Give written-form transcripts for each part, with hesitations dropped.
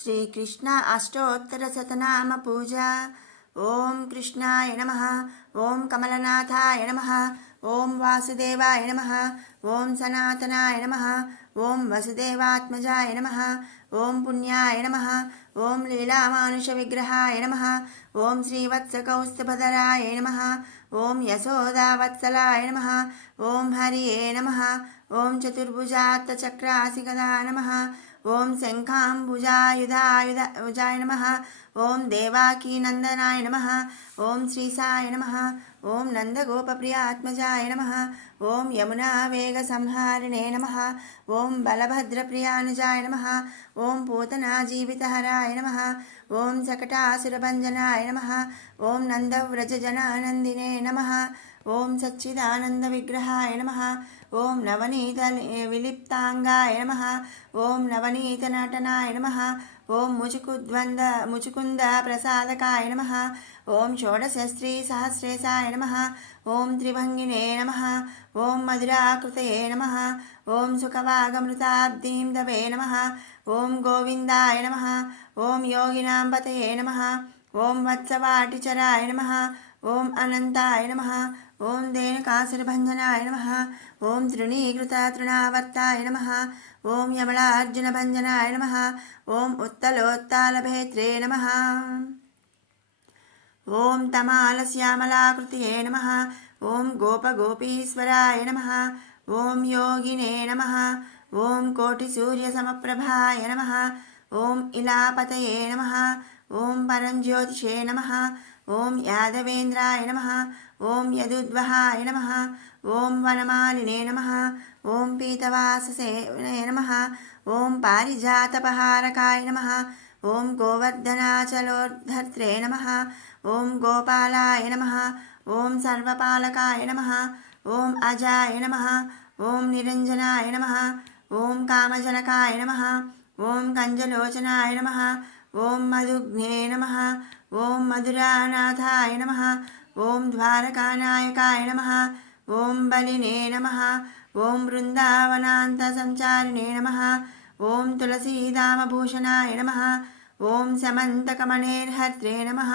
శ్రీకృష్ణ అష్టోత్తర శతనామ పూజ. ఓం కృష్ణాయ నమః. ఓం కమలనాథాయ నమః. ఓం వాసుదేవాయ నమః. ఓం సనాతనాయ నమః. ఓం వసుదేవాత్మజాయ నమః. ఓం పుణ్యాయ నమః. ఓం లీలామానుష విగ్రహాయ నమః. ఓం శ్రీవత్సకౌస్తుభధరాయ నమః. ఓం యశోదావత్సలాయ నమః. ఓం హరియే నమః. ఓం చతుర్భుజాత్తచక్రాసిగదా నమః. ఓం శంఖాంబుజాయుధాయుధాయ నమః. ఓం దేవాకీనందనాయ నమః. ఓం శ్రీసాయ నమః. ఓం నందగోపప్రియాత్మజాయ నమః. ఓం యమునా వేగ సంహారిణే నమః. ఓం బలభద్రప్రియానుజాయ నమః. ఓం పూతనా జీవితహరాయ నమః. ఓం సకటాసురభంజనాయ నమః. ఓం నందవ్రజజనానందినే నమః. ఓం సచ్చిదానంద విగ్రహాయ నమః. ఓం నవనీత విలిప్తాంగాయ నమః. ఓం నవనీత నటనాయ నమః. ఓం ముచుకుంద ప్రసాదకాయ నమః. ఓం షోడశస్త్రీ సహస్రేశాయ నమః. ఓం త్రిభంగినే నమః. ఓం మధురాకృతయే నమః. ఓం సుఖవాగమృతాబ్దీందవే నమః. ఓం గోవిందాయ నమః. ఓం యోగినాంబతయే నమః. ఓం వత్సవాటిచరాయ నమః. ఓం అనంతాయ నమః. ఓం ధేనుకాసురభంజనాయ నమః. ఓం తృణీకృతతృణావర్తాయ నమః. ఓం యమళార్జునభంజనాయ నమః. ఓం ఉత్తలోత్తాలభేత్రే నమః. ఓం తమాలశ్యామలాకృతయే నమః. ఓం గోపగోపీశ్వరాయ నమః. ఓం యోగినే నమః. ఓం కోటిసూర్యసమప్రభాయ నమః. ఓం ఇలాపతయే నమః. ఓం పరంజ్యోతిషే నమః. ఓం యాదవేంద్రాయ నమః. ఓం యదుద్వహాయ నమః. ఓం వనమాలినే నమః. ఓం పీతవాససే నమః. ఓం పారిజాతపహారకాయ నమః. ఓం గోవర్ధనాచలోద్ధర్త్రే నమః. ఓం గోపాలాయ నమః. ఓం సర్వపాలకాయ నమః. ఓం అజాయ నమః. ఓం నిరంజనాయ నమః. ఓం కామజనకాయ నమః. ఓం కంజలోచనాయ నమః. ఓం మధుగ్నే నమః. ఓం మధురానాథాయ నమః. ఓం ద్వారకానాయకాయ నమః. ఓం బలినే నమః. ఓం బృందావనాంత సంచారిణే నమః. ఓం తులసీదామభూషణాయ నమః. ఓం సమంతకమణేర్హర్త్రే నమః.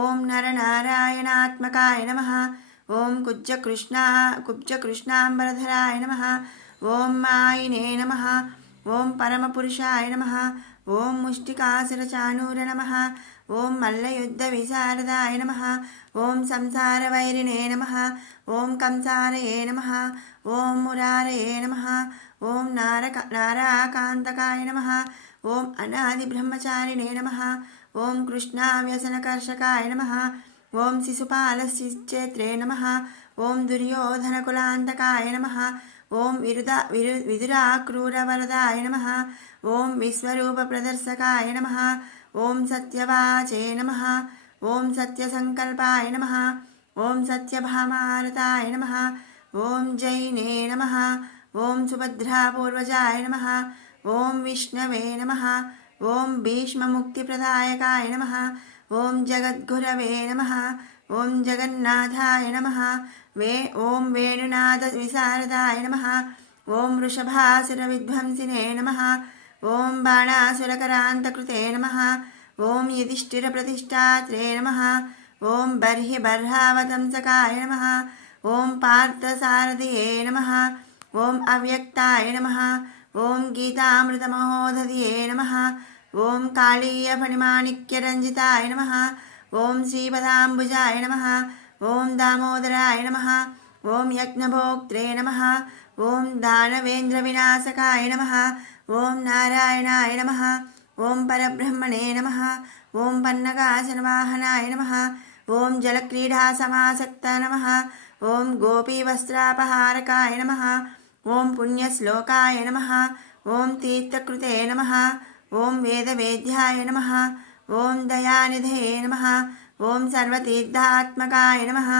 ఓం నరనారాయణాత్మకాయ నమః. ఓం కుబ్జకృష్ణాంబరధరాయ నమః. ఓం మాయినే నమః. ఓం పరమపురుషాయ నమః. ఓం ముష్టికాసురచానూర నమః. ఓం మల్లయుద్ధ విశారదాయ నమః. ఓం సంసారవైరిణే నమః. ఓం కంసారయే నమః. ఓం మురారయే నమః. ఓం నారాకాంతకాయ నమః. ఓం అనాది బ్రహ్మచారిణే నమః. ఓం కృష్ణావ్యసనకర్షకాయ నమః. ఓం శిశుపాలశ్చేత్రే నమః. ఓం దుర్యోధనకులాంతకాయ నమః. ఓం విదురాక్రూరవరదాయ నమః. ఓం విశ్వరూపప్రదర్శకాయ నమః. ఓం సత్యవాచే నమః. ఓం సత్యసంకల్పాయ నమః. ఓం సత్యభామారతాయ నమః. ఓం జైనే నమః. ఓం సుభద్రాపూర్వజాయ నమః. ఓం విష్ణవే నమః. ఓం భీష్మముక్తిప్రదాయకాయ నమః. ఓం జగద్గురవే నమః. ఓం జగన్నాథాయ నమః. ఓం వేణునాద విశారదాయ నమః. ఓం వృషభాసురవిధ్వంసినే నమః. ఓం బాణాసురకరాంతకృతే నమః. ఓం యుధిష్ఠిరప్రతిష్ఠాత్రే నమః. ఓం బర్హావతంసకాయ నమః. ఓం పార్థసారథియే నమః. ఓం అవ్యక్తాయ నమః. ఓం గీతామృతమహోదధియే నమః. ఓం కాళీయఫణిమాణిక్యరంజితాయ నమః. ఓం శ్రీపదాంబుజాయ నమః. ఓం దామోదరాయ నమః. ఓం యజ్ఞభోక్త్రే నమః. ఓం దానవేంద్రవినాశకాయ నమః. ఓం నారాయణాయ నమః. ఓం పరబ్రహ్మణే నమః. ఓం పన్నగాసనవాహనాయ నమః. ఓం జలక్రీడాసమాసక్త నమః. ఓం గోపీవస్త్రాపహారకాయ నమః. ఓం పుణ్యశ్లోకాయ నమః. ఓం తీర్థకృతే నమః. ఓం వేదవేద్యాయ నమః. ఓం దయానిధయే నమః. ఓం సర్వతీర్థాత్మకాయ నమః.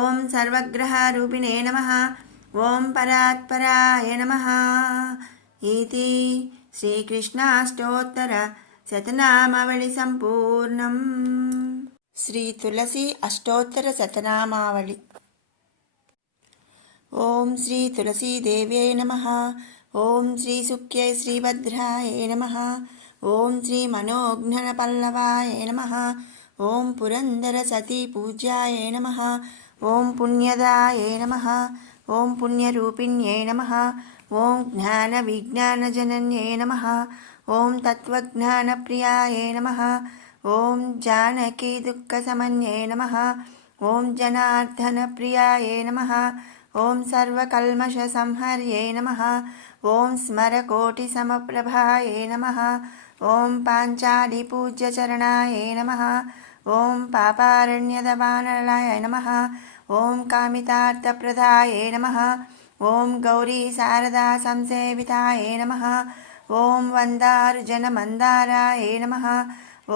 ఓం సర్వగ్రహరూపిణే నమః. ఓం పరాత్పరాయ నమః. ఇతి శ్రీకృష్ణాష్టోత్తర శతనామావళి సంపూర్ణం. శ్రీ తులసి అష్టోత్తర శతనామావళి. ఓం శ్రీ తులసీదేవ్యై నమః. ఓం శ్రీ సుఖ్యై శ్రీభద్రాయై నమః. ఓం శ్రీ మనోజ్ఞనపల్లవాయ నమః. ఓం పురందర సతీ పూజ్యాయ నమః. ఓం పుణ్యదాయ నమః. ఓం పుణ్యరూపిణ్యై నమః. ఓం జ్ఞాన విజ్ఞానజనన్యై నమః. ఓం తత్వజ్ఞానప్రియాయ నమః. ఓం జానకీ దుఃఖసమన్యై నమః. ఓం జనార్దనప్రియాయ నమః. ఓం సర్వకల్మషసంహర్యై నమః. ఓం స్మరకోటిసమప్రభాయ నమః. ఓం పాంచాలిపూజ్యచరణాయ నమః. ఓం పాపారణ్యదవానలాయ నమః. ఓం కామితార్థప్రదాయ నమః. ఓం గౌరీ శారదా సంసేవితాయ నమః. ఓం వందారుజనమందారాయ నమః.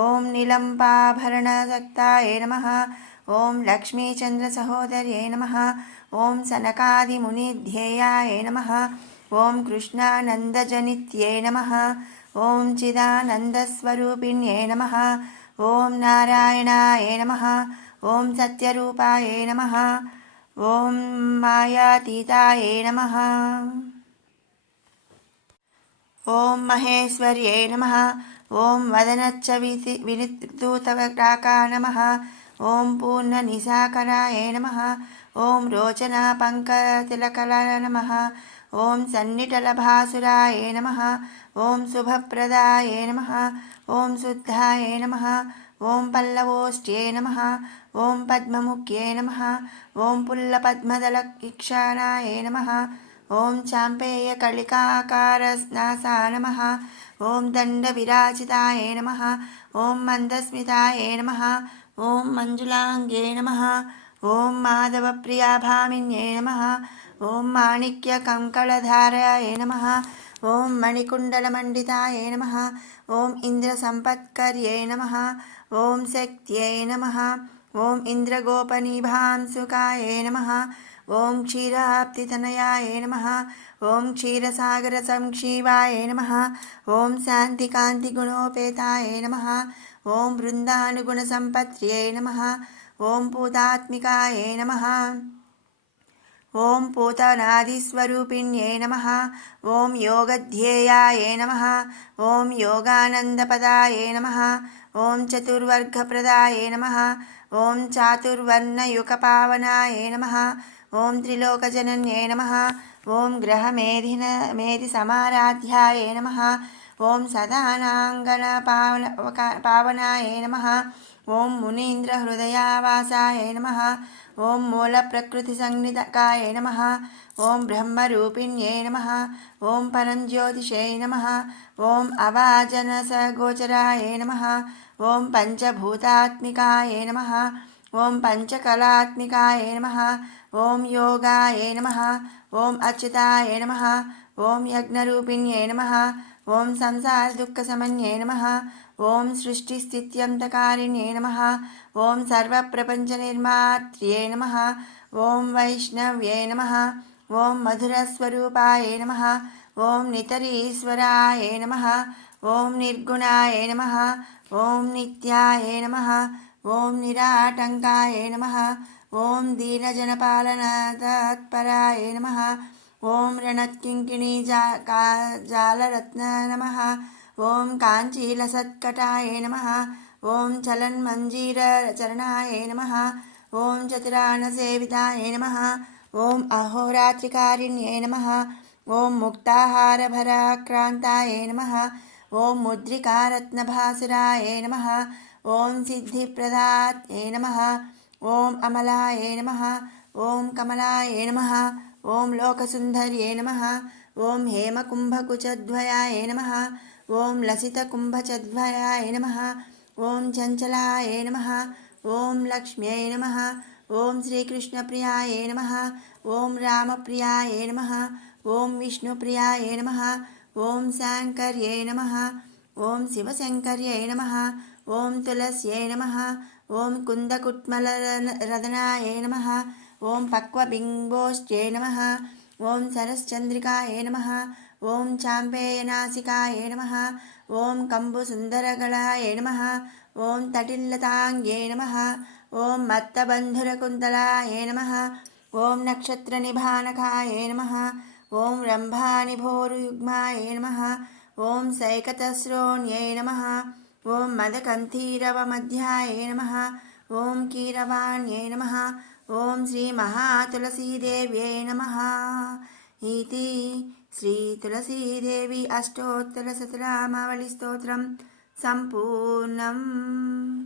ఓం నిలంపాభరణసక్తాయ నమః. ఓం లక్ష్మీచంద్రసహోదర్యై నమః. ఓం సనకాదిమునిధ్యేయాయ నమః. ఓం కృష్ణానందజనిత్యై నమః. ఓం చిదానందస్వరూపిణ్యై నమః. ఓం నారాయణాయ నమః. ఓం సత్యరూపాయ నమః. ఓం మాయాతీతాయ నమః. ఓం మహేశ్వర్యై నమః. ఓం వదనచ్చ వినిర్దూతవక్రాకా నమః. ఓం పూర్ణనిశాకరాయ నమః. ఓం రోచనాపంకతిలకలాయ నమః. ఓం సన్నిటలభాసురాయ నమః. ఓం శుభప్రదాయ నమః. ఓం శుద్ధాయ నమః. ఓం పల్లవోష్ట్యై నమః. ఓం పద్మముఖ్యై నమః. ఓం పుల్లపద్మదళక్షాణాయ నమః. ఓం చాంపేయకళికాకారనాసా నమః. ఓం దండవిరాజితాయ నమః. ఓం మందస్మితాయ నమః. ఓం మంజులాంగే నమః. ఓం మాధవప్రియాభామిన్యై నమః. ఓం మాణిక్యకంకళధారాయ నమః. ఓం మణికుండలమండితాయ నమః. ఓం ఇంద్రసంపత్కర్యై నమః. ఓం శక్త్యై నమః. ఓం ఇంద్రగోపనిభాంసుకాయ నమః. ఓం క్షీరాప్తితనయాయ నమః. ఓం క్షీరసాగరసంక్షీవాయ నమః. ఓం శాంతికాంతిగుణోపేతాయ నమః. ఓం బృందానుగుణసంపత్ర్యై నమః. ఓం పూతాత్మికాయ నమః. ఓం పూతనాదిస్వరూపిణ్యై నమః. ఓం యోగధ్యేయాయ నమః. ఓం యోగానందపదాయ నమః. ఓం చతుర్వర్గప్రదాయ నమః. ఓం చాతుర్వర్ణయుగపావనాయ నమః. ఓం త్రిలోకజనన్యై నమః. ఓం గ్రహమేధిసమారాధ్యాయ నమః. ఓం సదానాంగనపావనాయ నమః. ఓం మునీంద్రహృదయావాసాయ నమః. ఓం మూలప్రకృతిసంజ్ఞితకాయ నమః. ఓం బ్రహ్మరూపిణ్యై నమః. ఓం పరంజ్యోతిషై నమః. ఓం అవాజనసగోచరాయ నమః. ఓం పంచభూతాత్మికాయ నమః. ఓం పంచకళాత్మికాయ నమః. ఓం యోగాయ నమః. ఓం అచ్యుతాయ నమః. ఓం యజ్ఞరూపిణ్యై నమః. ఓం సంసారదుఃఖసమన్యై నమః. ఓం సృష్టిస్థిత్యంతకారిణ్యై నమః. ఓం సర్వప్రపంచనిర్మాత్ర్యై నమః. ఓం వైష్ణవ్యై నమః. ఓం మధురస్వరూపాయ నమః. ఓం నితరీశ్వరాయ నమః. ఓం నిర్గుణాయ నమః. ఓం నిత్యాయ నమః. ఓం నిరాటంకాయ నమః. ఓం దీనజనపాలనతత్పరాయ నమః. ఓం రణత్కింకిణీ జాలరత్న నమః. ఓం కాంచీలసత్కటాయ నమః. ఓం చలన్మంజీరచరణాయ నమః. ఓం చతురానసేవితాయ నమః. ఓం అహోరాత్రికారిణ్యై నమః. ఓం ముక్తాహారభరాక్రాంతాయ నమః. ఓం ముద్రికారత్నభాసురాయ నమః. ఓం సిద్ధిప్రదాత్యై నమః. ఓం అమలాయ నమః. ఓం కమలాయ నమః. ఓం లోకసుందర్యై నమః. ఓం హేమకుంభకుచద్వయాయ నమః. ఓం లసితకుంభచద్వయాయ నమః. ఓం చంచలాయ నమః. ఓం లక్ష్మ్యై నమః. ఓం శ్రీకృష్ణప్రియాయ నమః. ఓం రామప్రియాయ నమః. ఓం విష్ణుప్రియాయ నమః. ఓం శాంకర్యై నమః. ఓం శివశంకర్యై నమః. ఓం తులస్యై నమః. ఓం కుందకుట్మలరదనాయ నమః. ఓం పక్వబింబోష్ట్యై నమః. ఓం సరశ్చంద్రికాయ నమః. ఓం చాంపేయనాసికాయ నమః. ఓం కంబుసుందరగళాయ నమః. ఓం తటిల్లతాంగ్యై నమః. ఓం మత్తబంధురకుంతలాయ నమః. ఓం నక్షత్రనిభానకాయ నమః. ఓం రంభానిభోరుయుగ్మాయ నమః. ॐ सैकतस्रोण्यै नमः ॐ मदकन्थीरवमध्याये नमः ॐ कीरवाण्यै नमः ॐ श्रीमहातुलसीदेव्यै नमः इति श्रीतुलसीदेवी अष्टोत्तरशतनामावलिस्तोत्रं सम्पूर्णम्।